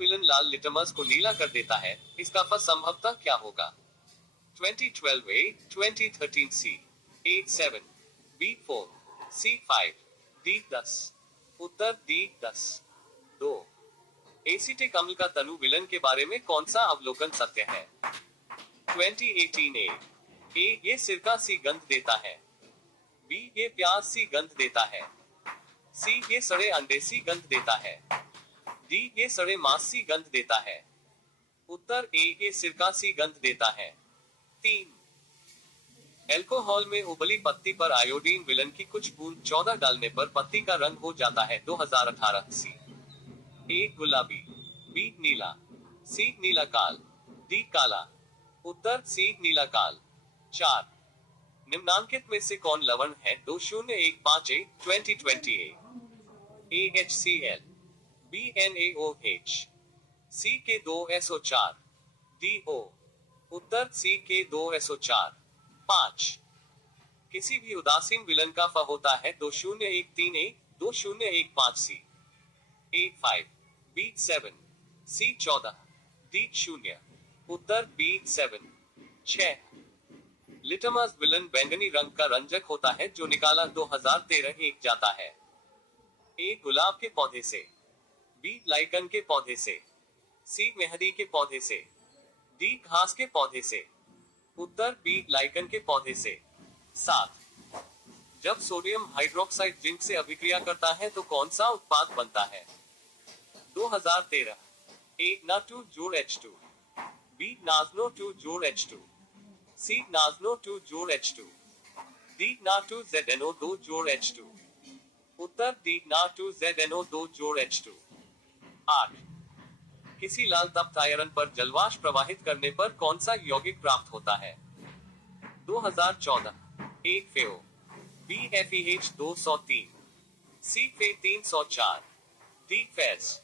Villain लाल litmus को नीला कर देता है, इसका फल संभवतः क्या होगा? 2012 A, 2013 C, A7, B4, C5, D10। Uttar D10। 2। Acetic अम्ल का तनु विलन के बारे में कौन सा अवलोकन सत्य है? 2018 A, ये सिरका सी गंध देता है। B, ये प्याज सी गंध देता है। C, ये सड़े अंडे सी गंध देता है। D, ये सड़े मांस सी गंध देता है। उत्तर A, ये सिरका सी गंध देता है। 3। एल्कोहल में उबली पत्ती पर आयोडीन विलन की कुछ बूंद 14 डालने पर पत्ती का रंग हो जाता है। 2018 C। A, गुलाबी, B, नीला, C, नीला काल, D, काला। उत्तर C, नीला काल। 4। निम्नांकित में से कौन लवण है? 2015 A, 2020 A, HCl, B, NaOH, C, K2SO4, D, O। Uttar C, K2SO4। 5। किसी भी उदासीन विलन का फ होता है। 2013 A, 2015 C, A5, B7, C14, D0। Uttar B7। 6। Litmus villain बैंगनी रंग का रंजक होता है जो निकाला 2013 एक जाता है। A, गुलाब के पौधे से, B, लाइकन के पौधे से, C, मेहंदी के पौधे से, D, घास के पौधे से। उत्तर B, लाइकन के पौधे से। 7। जब सोडियम हाइड्रोक्साइड जिंक से अभिक्रिया करता है तो कौन सा उत्पाद बनता है? 2013 A, Na2 जोड़ H2, B, नाजनो2 जोड़ H2, C, नाजनो2 जोड़ H2, D, Na2ZNO2 जोड़ H2। उत्तर D, Na2ZNO2 जोड़ H2। 8। किसी लाल तप्त आयरन पर जलवाष्प प्रवाहित करने पर कौन सा यौगिक प्राप्त होता है? 2014 A, फेओ, B, FeH 203, C, Fe 304, D, face.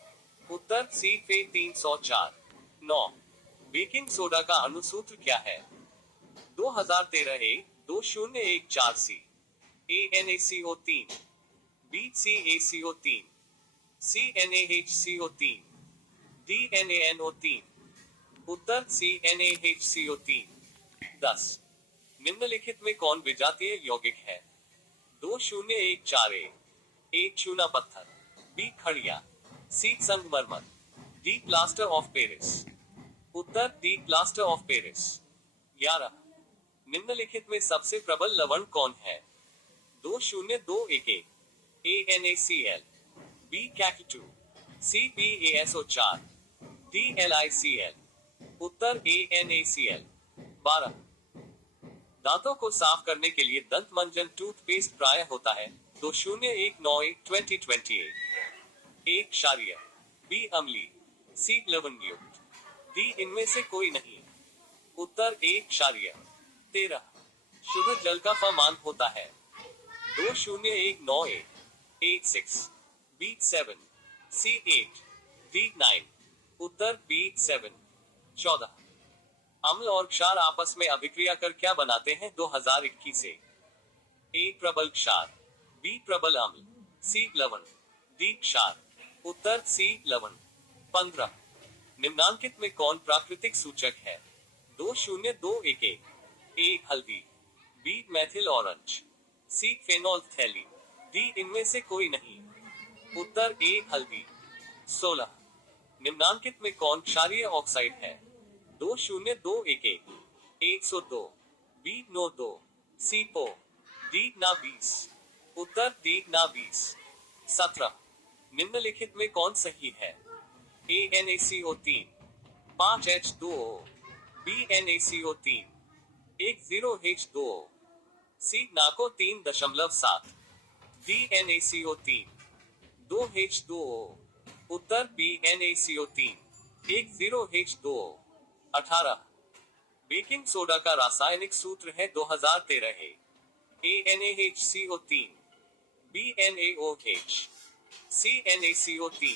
Uttar C, Fe 304। 9। Baking soda का अणुसूत्र क्या है? 2013 A, 2014 C, A, NaCO3, B, CaCO3, C, NaHCO3, D, NaNO3। Uttar C, NaHCO3। 10। निम्नलिखित में कौन विजातीय यौगिक है? 2014 A, A, चूना पत्थर, B, खड़िया, C, संगमरमर, D, plaster of Paris. Uttar D, plaster of Paris. 11। निम्नलिखित में सबसे प्रबल लवण कौन है? 2021 A, NaCl, B, Cat2, C, PaSO4, D, LiCl। Uttar A, NaCl। 12। दांतों को साफ करने के लिए दंत मंजन टूथपेस्ट प्रायः होता है। 2019 2020 A, क्षारीय, B, अम्लीय, C, लवणयुक्त, D, इनमें से कोई नहीं। उत्तर A, क्षारीय। 13। शुद्ध जल का फ मान होता है। 2019 A, 6, B, 7, C, 8, D, 9। Uttar B7। 14। अम्ल और क्षार आपस में अभिक्रिया कर क्या बनाते हैं? 2021 से A, प्रबल क्षार, B, प्रबल अम्ल, C, लवण, D, क्षार। उत्तर C, लवण। 15। निम्नांकित में कौन प्राकृतिक सूचक है? 2021 A, हल्दी, B, Maithil orange, C, फेनोल्फथैलीन, D, इनमें से कोई नहीं। उत्तर A, हल्दी। 16। निम्नांकित में कौन क्षारीय ऑक्साइड है? 2021 A, 102, B, No2, C, Po, D, Na20। Uttar D, Na20। 17। निम्नलिखित में कौन सही है? A, NaCO3, 5H2O, B, NaCO3, 10H2O, C, NaCO 3.7, D, NaCO3, 2H2O। Uttar B, NaCO3, 10H2O। 18। Baking soda का रासायनिक सूत्र है। 2013 है। A, NaHCO3, B, NaOH, C, NaCO3,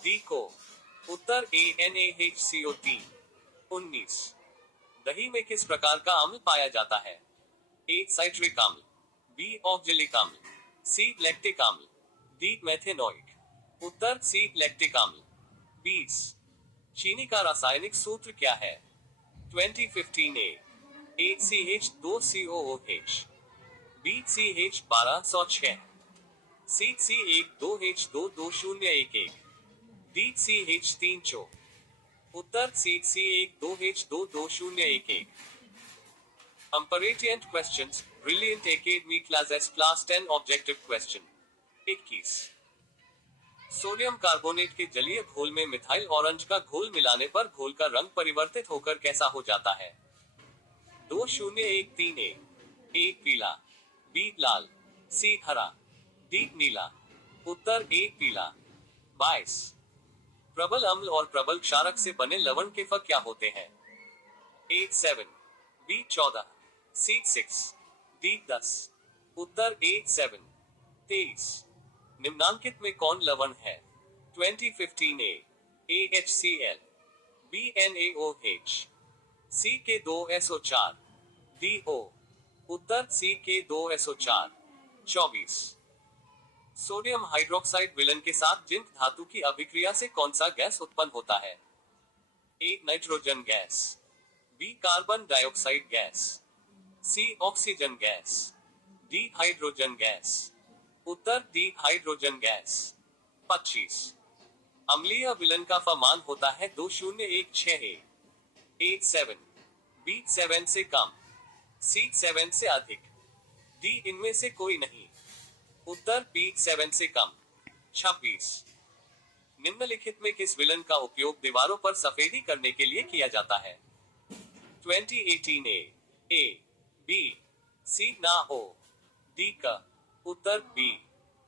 D, को। उत्तर A, NaHCO3। 19। दही में किस प्रकार का अम्ल पाया जाता है? A, साइट्रिक अम्ल, B, ऑक्जेलिक अम्ल, C, लैक्टिक अम्ल, D, मेथेनोइक। उत्तर C, लैक्टिक अम्ल। 20। चीनी का रासायनिक सूत्र क्या है? 2015 ए ACH2COOH, B CH1206, C C12H22011, D CH3CHO। उत्तर C C12H22011। Comparison questions, Brilliant Academy Classes Class 10 Objective Question 21। Sodium carbonate के जलीय घोल में मिथाइल ऑरेंज का घोल मिलाने पर घोल का रंग परिवर्तित होकर कैसा हो जाता है? 2013 ए पीला, बी लाल, सी हरा, डी नीला। उत्तर ए पीला। 22। प्रबल अम्ल और प्रबल क्षारक से बने लवण के फल क्या होते हैं? ए 7, बी 14, सी 6, डी 10। उत्तर ए 7। 23। निम्नांकित में कौन लवण है? 2015 ए AHCl, B NaOH, C K2SO4, D O। उत्तर C K2SO4। 24। Sodium hydroxide villain के साथ जिंक धातु की अभिक्रिया से कौन सा गैस उत्पन्न होता है? A nitrogen gas, B carbon dioxide gas, C oxygen gas, D hydrogen gas. उत्तर डी हाइड्रोजन गैस। 25। अम्लीय विलन का मान होता है 2016 ए 7, बी 7 से कम, सी 7 से अधिक, डी इनमें से कोई नहीं। उत्तर बी 7 से कम। 26। निम्नलिखित में किस विलन का उपयोग दीवारों पर सफेदी करने के लिए किया जाता है? 2018 ए बी, सी ना ओ, डी का। उत्तर बी।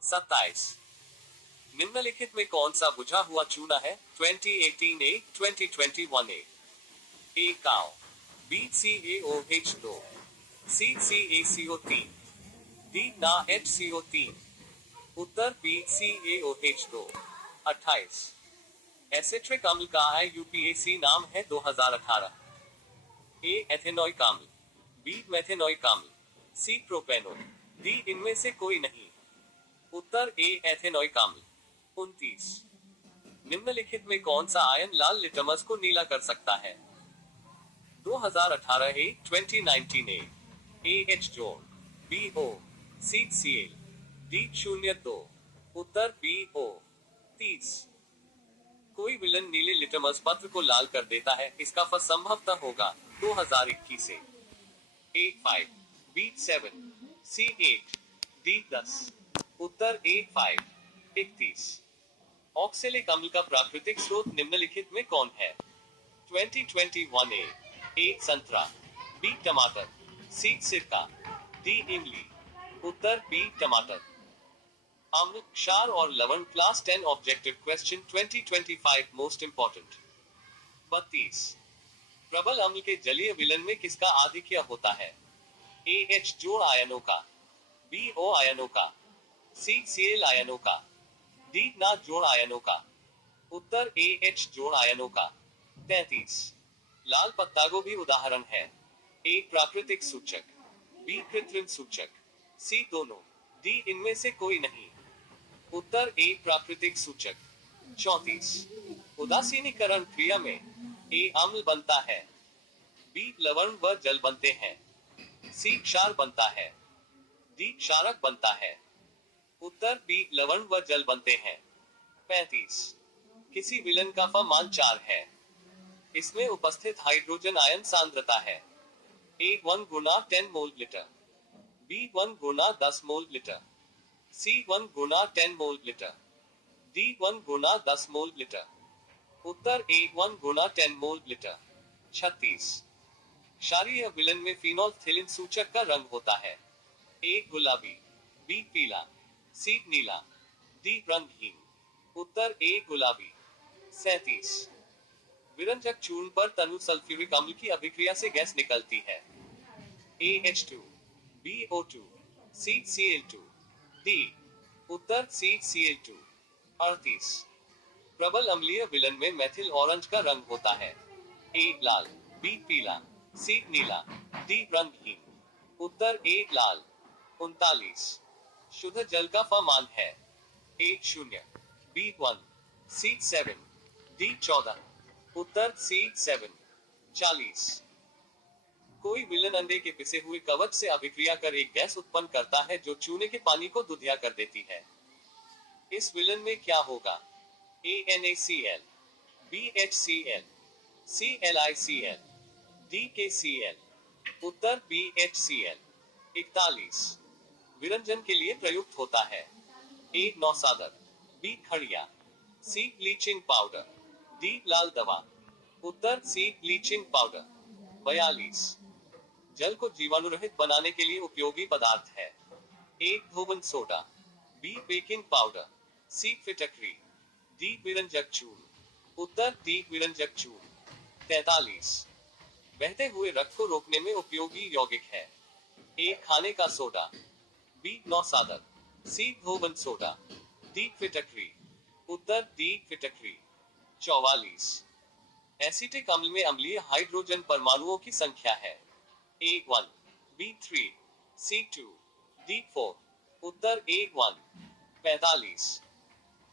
27। निम्नलिखित में कौन सा बुझा हुआ चूना है? 2018 ए 2021 ए काओ, बी CaOH2, सी CaCO3, डी ना HCO3। उत्तर बी CaOH2। 28। एसिट्रिक अम्ल का IUPAC नाम है 2018। ए एथेनोइक अम्ल, बी मेथेनोइक अम्ल, सी प्रोपेनोल, डी इनमें से कोई नहीं। उत्तर ए एथेनोइक अम्ल। 29। निम्नलिखित में कौन सा आयन लाल लिटमस को नीला कर सकता है? 2018 ए 2019 ए AH जोड़, BO, C Cl, D 02। उत्तर बी ओ। 30। कोई विलन नीले लिटमस पत्र को लाल कर देता है, इसका फल संभवतः होगा 2021 से ए 5, B 7, C 8, D 10। उत्तर ए 5। 31। ऑक्सैलिक अम्ल का प्राकृतिक स्रोत निम्नलिखित में कौन है? 2021 ए संतरा, बी टमाटर, सी सिरका, डी इमली। उत्तर बी टमाटर। अम्ल, क्षार और लवण class 10 objective question 2025 most important. 32। प्रबल अम्ल के जलीय विलन में किसका आधिक्य होता है? ए H जोड़ आयनों का, बी O आयनों का, सी Cl आयनों का, डी ना जोड़ आयनों का। उत्तर ए H जोड़ आयनों का। 33। लाल पत्ता गोभी उदाहरण है? ए प्राकृतिक सूचक, बी कृत्रिम सूचक, सी दोनों, डी इनमें से कोई नहीं। उत्तर ए प्राकृतिक सूचक। 34। उदासीनीकरण क्रिया में ए अम्ल बनता है, बी लवण व जल बनते हैं, सी क्षार बनता है, डी क्षारक बनता है। उत्तर बी लवण व जल बनते हैं। 35। किसी विलन का मान 4 है, इसमें उपस्थित हाइड्रोजन आयन सांद्रता है? ए 1 गुना 10 मोल लीटर, बी 1 गुना 10 मोल लीटर, सी 1 गुना 10 मोल लीटर, डी 1 गुना 10 मोल लीटर। उत्तर ए 1 गुना 10 मोल लीटर। 36। क्षारीय विलन में फिनोल्फथालीन सूचक का रंग होता है? ए गुलाबी, बी पीला, सी नीला, डी रंगहीन। उत्तर ए गुलाबी। 37। विरंजक चूर्ण पर तनु सल्फ्यूरिक अम्ल की अभिक्रिया से गैस निकलती है? ए H2, बी O2, सी Cl2, डी। उत्तर सी Cl2। 38। प्रबल अम्लीय विलन में मेथिल ऑरेंज का रंग होता है? ए लाल, बी पीला, सी नीला, डी रंगहीन। उत्तर ए लाल। 39। शुद्ध जल का मान है? ए 0, बी 1, सी 7, डी 14, उत्तर सी 7, 40। कोई विलन अंडे के पिसे हुए कवच से अभिक्रिया कर एक गैस उत्पन्न करता है जो चूने के पानी को दुधिया कर देती है। इस विलन में क्या होगा? ए NaCl, बी HCl, सी LiCl, डी KCl, उत्तर बी HCl। 41 विरंजन के लिए प्रयुक्त होता है। ए नौसादर, बी खड़िया, सी ब्लीचिंग पाउडर, डी लाल दवा, उत्तर सी ब्लीचिंग पाउडर। 42 जल को जीवाणुरहित बनाने के लिए उपयोगी पदार्थ है। ए धोवन सोडा, बी बेकिंग पाउडर, सी फिटकरी, डी विरंजक चूर्ण, उत्तर डी विरंजक चूर्ण। 43 बहते हुए रक्त को रोकने में उपयोगी यौगिक है। ए खाने का सोडा, बी नौसादर, सी धोवन सोडा, डी फिटकरी, उत्तर डी फिटकरी। 44 एसिटिक अम्ल में अम्लीय हाइड्रोजन परमाणुओं की संख्या है। ए 1, बी 3, सी 2, डी 4, उत्तर ए 1। 45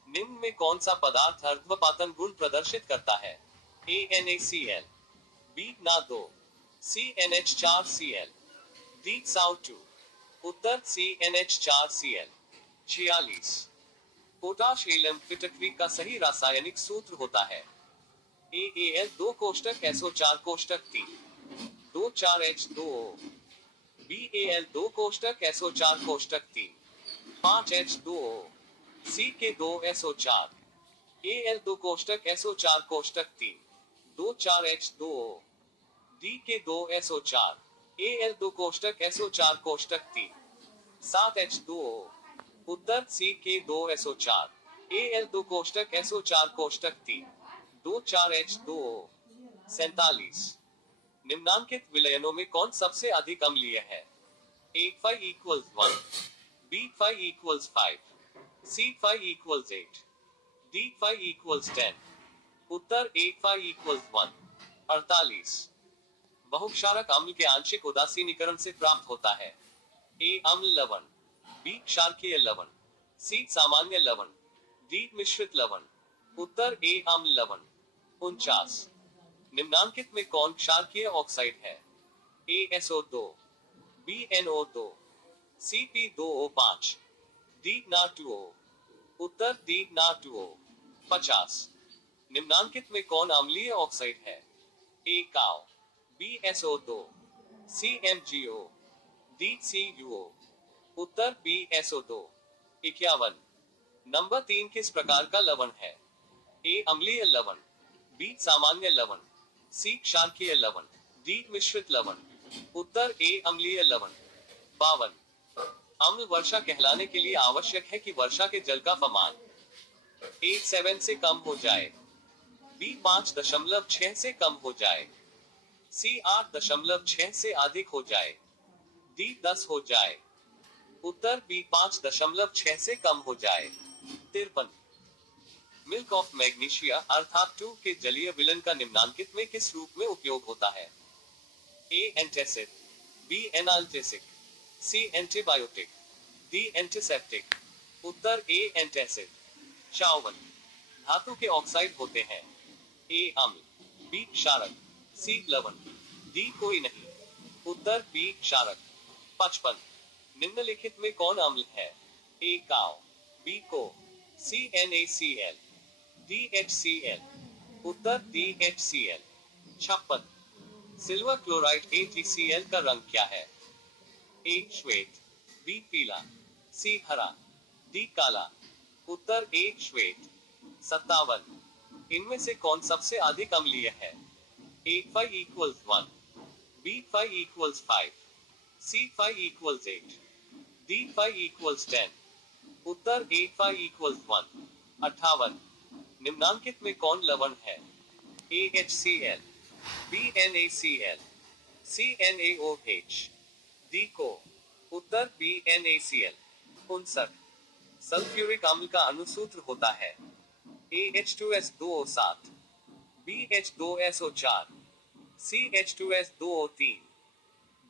निम्न में कौन सा पदार्थ अर्धपातन गुण प्रदर्शित करता है? ए NaCl, बी Na2, सी NH4Cl, डी Sao2, उत्तर सी NH4Cl। 46 पोटाश एलम फिटकरी का सही रासायनिक सूत्र होता है। AAL 2 कोष्टक SO4 कोष्टक 3, 2 4H2O, BAL 2 कोष्टक SO4 कोष्टक 3, 5H2O, CK2SO4, AL 2 कोष्टक SO4 कोष्टक 3, 2 4H2O, DK2SO4, AL 2 कोष्टक SO4 कोष्टक 3, 7H2O, उत्तर CK2SO4, AL 2 कोष्टक SO4 कोष्टक 3, 2 4H2O। 47 निम्नांकित विलयनों में कौन सबसे अधिक अम्लीय है? A 5 equals 1, B 5 equals 5, C 5 equals 8, D 5 equals 10, Uttar A 5 equals 1। 48 बहुक्षारक अम्ल के आंशिक उदासीनीकरण से प्राप्त होता है। A अम्ल लवण, B क्षारकीय लवण, C सामान्य लवण, D मिश्रित लवण, उत्तर A अम्ल लवण। 49 निम्नांकित में कौन क्षारकीय ऑक्साइड है? A SO2, B NO2, C P2O5, D Na2O, Uttar D Na2O। 50 निम्नांकित में कौन अम्लीय ऑक्साइड है? A काव, B SO2, C MgO, D CuO, उत्तर B SO2। 51 नंबर 3 किस प्रकार का लवण है? A अम्लीय लवण, B सामान्य लवण, C क्षारकीय लवण, D मिश्रित लवण, उत्तर A अम्लीय लवण। 52 अम्ल वर्षा कहलाने के लिए आवश्यक है कि वर्षा के जल का फमान A 7 से कम हो जाए, B 5.6 से कम हो जाए, C 8.6 से अधिक हो जाए, D 10 हो जाए, उत्तर B 5.6 से कम हो जाए। 53 मिल्क ऑफ मैग्नीशिया अर्थात 2 के जलीय विलन का निम्नांकित में किस रूप में उपयोग होता है? A antacid, B analgesic, C antibiotic, D antiseptic, Uttar A antacid. 54 धातु के ऑक्साइड होते हैं। A अम्ल, B क्षारक, C लवण, D कोई नहीं, उत्तर B क्षारक। 55 निम्नलिखित में कौन अम्ल है? A काव, B को, C NaCl, D HCl, उत्तर D HCl। 56 silver chloride AgCl का रंग क्या है? A श्वेत, B पीला, C हरा, D काला, उत्तर A श्वेत। 57 इनमें से कौन सबसे अधिक अम्लीय है? A 5 equals 1, B 5 equals 5, C 5 equals 8, D 5 equals 10, Uttar A 5 equals 1। 58 निम्नांकित में कौन लवण है? A HCl, B NaCl, C NaOH, D को, उत्तर B NaCl। 59 सल्फ्यूरिक अम्ल का अनुसूत्र होता है। A H2S2O7, B H2SO4, C H2S2O3,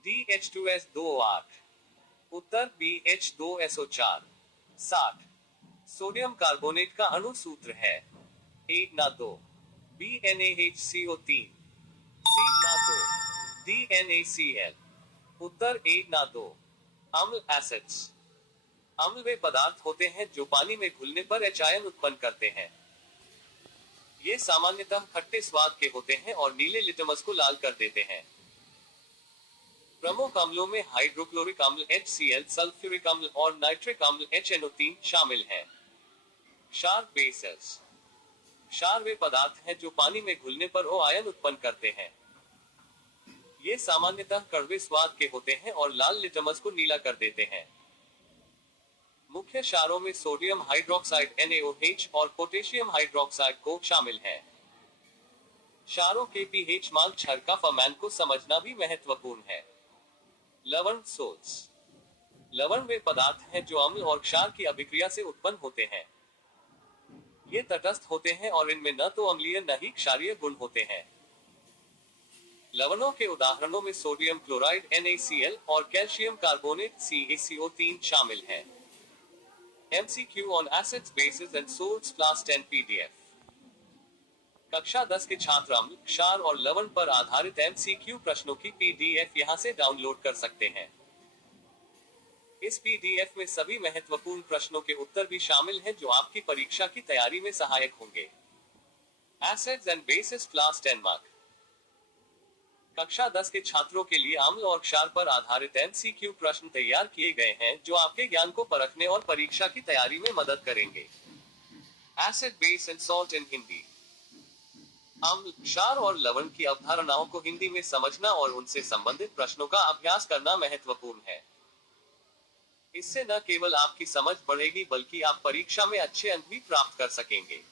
D H2S2O8, उत्तर B H2SO4। 60 सोडियम कार्बोनेट का अणुसूत्र है। A Na2, B NaHCO3, C ना2, डी NaCl। उत्तर ए ना2। अम्ल एसिड्स। अम्ल वे पदार्थ होते हैं जो पानी में घुलने पर एच आयन उत्पन्न करते हैं। ये सामान्यतः खट्टे स्वाद के होते हैं और नीले लिटमस को लाल कर देते हैं। प्रमुख अम्लों में हाइड्रोक्लोरिक अम्ल HCl, सल्फ्यूरिक अम्ल और नाइट्रिक अम्ल HNO3 शामिल हैं। क्षार बेसेस। क्षार वे पदार्थ हैं जो पानी में घुलने पर O आयन उत्पन्न करते हैं। ये सामान्यतः कड़वे स्वाद के होते हैं और लाल लिटमस को नीला कर देते हैं। मुख्य क्षारों में सोडियम हाइड्रोक्साइड NaOH और पोटेशियम हाइड्रोक्साइड को शामिल है। क्षारों के pH मान क्षार का फॉर्मेट को समझना भी महत्वपूर्ण है। लवण सोल्ट्स। लवण वे पदार्थ हैं जो अम्ल और क्षार की अभिक्रिया से उत्पन्न होते हैं। ये तटस्थ होते हैं और इनमें न तो अम्लीय न ही क्षारीय गुण होते हैं। लवणों के उदाहरणों में सोडियम क्लोराइड NaCl और कैल्शियम कार्बोनेट CaCO3 शामिल हैं। MCQ on acids, bases and salts class 10 PDF। कक्षा 10 के छात्र अम्ल, क्षार और लवण पर आधारित MCQ प्रश्नों की PDF यहां से डाउनलोड कर सकते हैं। इस PDF में सभी महत्वपूर्ण प्रश्नों के उत्तर भी शामिल हैं जो आपकी परीक्षा की तैयारी में सहायक होंगे। Acids and bases class 10 mark. कक्षा 10 के छात्रों के लिए अम्ल और क्षार पर आधारित MCQ प्रश्न तैयार किए गए हैं जो आपके ज्ञान को परखने और परीक्षा की तैयारी में मदद करेंगे। Acid, base and salt in Hindi. अम्ल, क्षार और लवण की अवधारणाओं को हिंदी में समझना और उनसे संबंधित प्रश्नों का अभ्यास करना महत्वपूर्ण है। इससे न केवल आपकी समझ बढ़ेगी बल्कि आप परीक्षा में अच्छे अंक भी प्राप्त कर सकेंगे।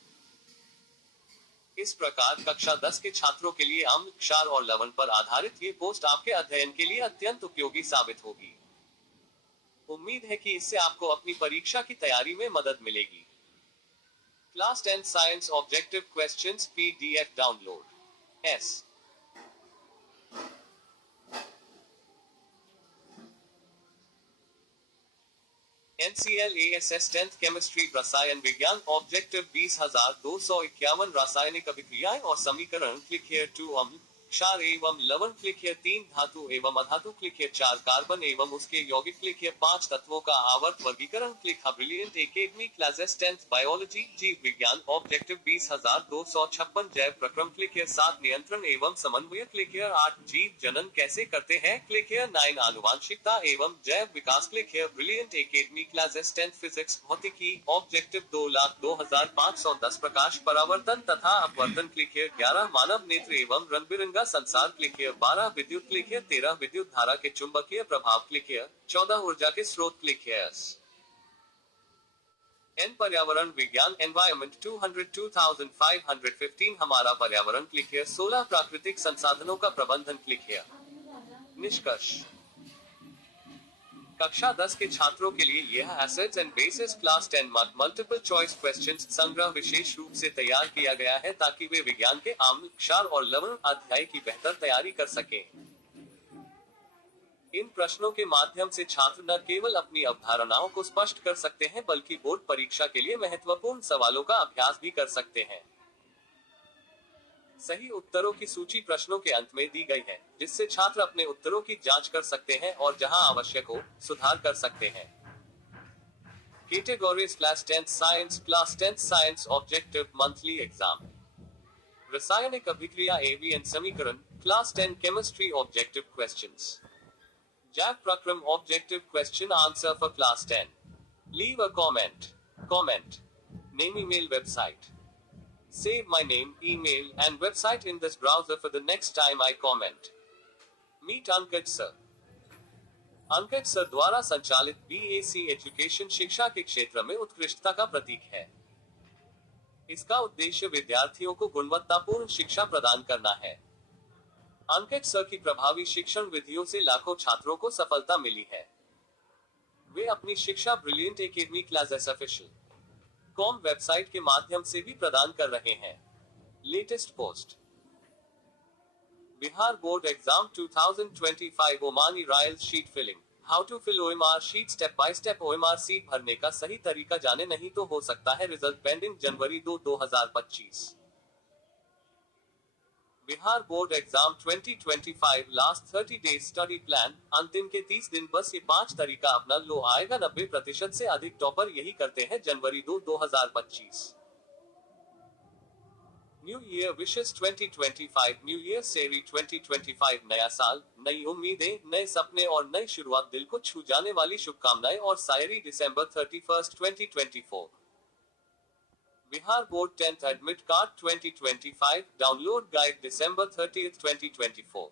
इस प्रकार कक्षा 10 के छात्रों के लिए अम्ल, क्षार और लवण पर आधारित ये पोस्ट आपके अध्ययन के लिए अत्यंत उपयोगी साबित होगी। उम्मीद है कि इससे आपको अपनी परीक्षा की तैयारी में मदद मिलेगी। Class 10 science objective questions PDF download. S NCL ASS 10th chemistry रसायन विज्ञान ऑब्जेक्टिव 20,251 रासायनिक अभिक्रियाएं और समीकरण। क्लिक हियर 2 अम्ल, क्षार एवं लवण। क्लिक हियर 3 धातु एवं अधातु। क्लिक हियर 4 कार्बन एवं उसके यौगिक। क्लिक हियर 5 तत्वों का आवर्त वर्गीकरण। Click brilliant academy classes 10th biology जीव विज्ञान ऑब्जेक्टिव 20,256 जैव प्रक्रम। क्लिक हियर 7 नियंत्रण एवं समन्वय। क्लिक हियर 8 जीव जनन कैसे करते हैं। क्लिक हियर 9 आनुवांशिकता एवं जैव विकास। Click here brilliant academy classes 10th physics भौतिकी ऑब्जेक्टिव 2,02,510 प्रकाश परावर्तन तथा अपवर्तन। क्लिक हियर 11 मानव नेत्र एवं रंग बिरंगा संसार। क्लिक हियर 12 विद्युत। क्लिक हियर 13 विद्युत धारा के चुंबकीय प्रभाव। क्लिक हियर 14 ऊर्जा के स्रोत। क्लिक हियर एन पर्यावरण विज्ञान एनवायरमेंट 202,515 हमारा पर्यावरण। क्लिक हियर 16 प्राकृतिक संसाधनों का प्रबंधन। क्लिक हियर निष्कर्ष। कक्षा 10 के छात्रों के लिए यह acids and bases class 10 mark multiple choice questions संग्रह विशेष रूप से तैयार किया गया है ताकि वे विज्ञान के अम्ल, क्षार और लवण अध्याय की बेहतर तैयारी कर सकें। इन प्रश्नों के माध्यम से छात्र न केवल अपनी अवधारणाओं को स्पष्ट कर सकते हैं बल्कि बोर्ड परीक्षा के लिए महत्वपूर्ण सवालों का अभ्यास भी कर सकते हैं। सही उत्तरों की सूची प्रश्नों के अंत में दी गई है, जिससे छात्र अपने उत्तरों की जांच कर सकते हैं और जहां आवश्यक हो, सुधार कर सकते हैं। Categories class 10 science objective monthly exam. रासायनिक अभिक्रिया एवीएन समीकरण क्लास 10 केमिस्ट्री ऑब्जेक्टिव क्वेश्चंस। जैव प्रक्रम objective question answer for class 10। Leave a comment name email website. Save my name, email, and website in this browser for the next time I comment. Meet Ankit sir. Ankit sir द्वारा संचालित BAC education शिक्षा के क्षेत्र में उत्कृष्टता का प्रतीक है। इसका उद्देश्य विद्यार्थियों को गुणवत्तापूर्ण शिक्षा प्रदान करना है। अंकित सर की प्रभावी शिक्षण विधियों से लाखों छात्रों को सफलता मिली है। वे अपनी शिक्षा brilliant academy classes official com website के माध्यम से भी प्रदान कर रहे हैं। Latest post. Bihar board exam 2025 ओमानी रायल sheet filling. How to fill OMR sheet step by step. OMR sheet भरने का सही तरीका जाने नहीं तो हो सकता है रिजल्ट पेंडिंग जनवरी 2, 2025। Bihar board exam 2025 last 30 days study plan. अंतिम के 30 दिन बस ये 5 तरीका अपना लो, आएगा 90% से अधिक टॉपर यही करते हैं। जनवरी 2, 2025। New year wishes 2025। New year सेरी 2025। नया साल, नई उम्मीदें, नए सपने और नई शुरुआत। दिल को छू जाने वाली शुभकामनाएं और शायरी। दिसंबर 31, 2024। Bihar board 10th admit card 2025 download guide. दिसंबर 30, 2024।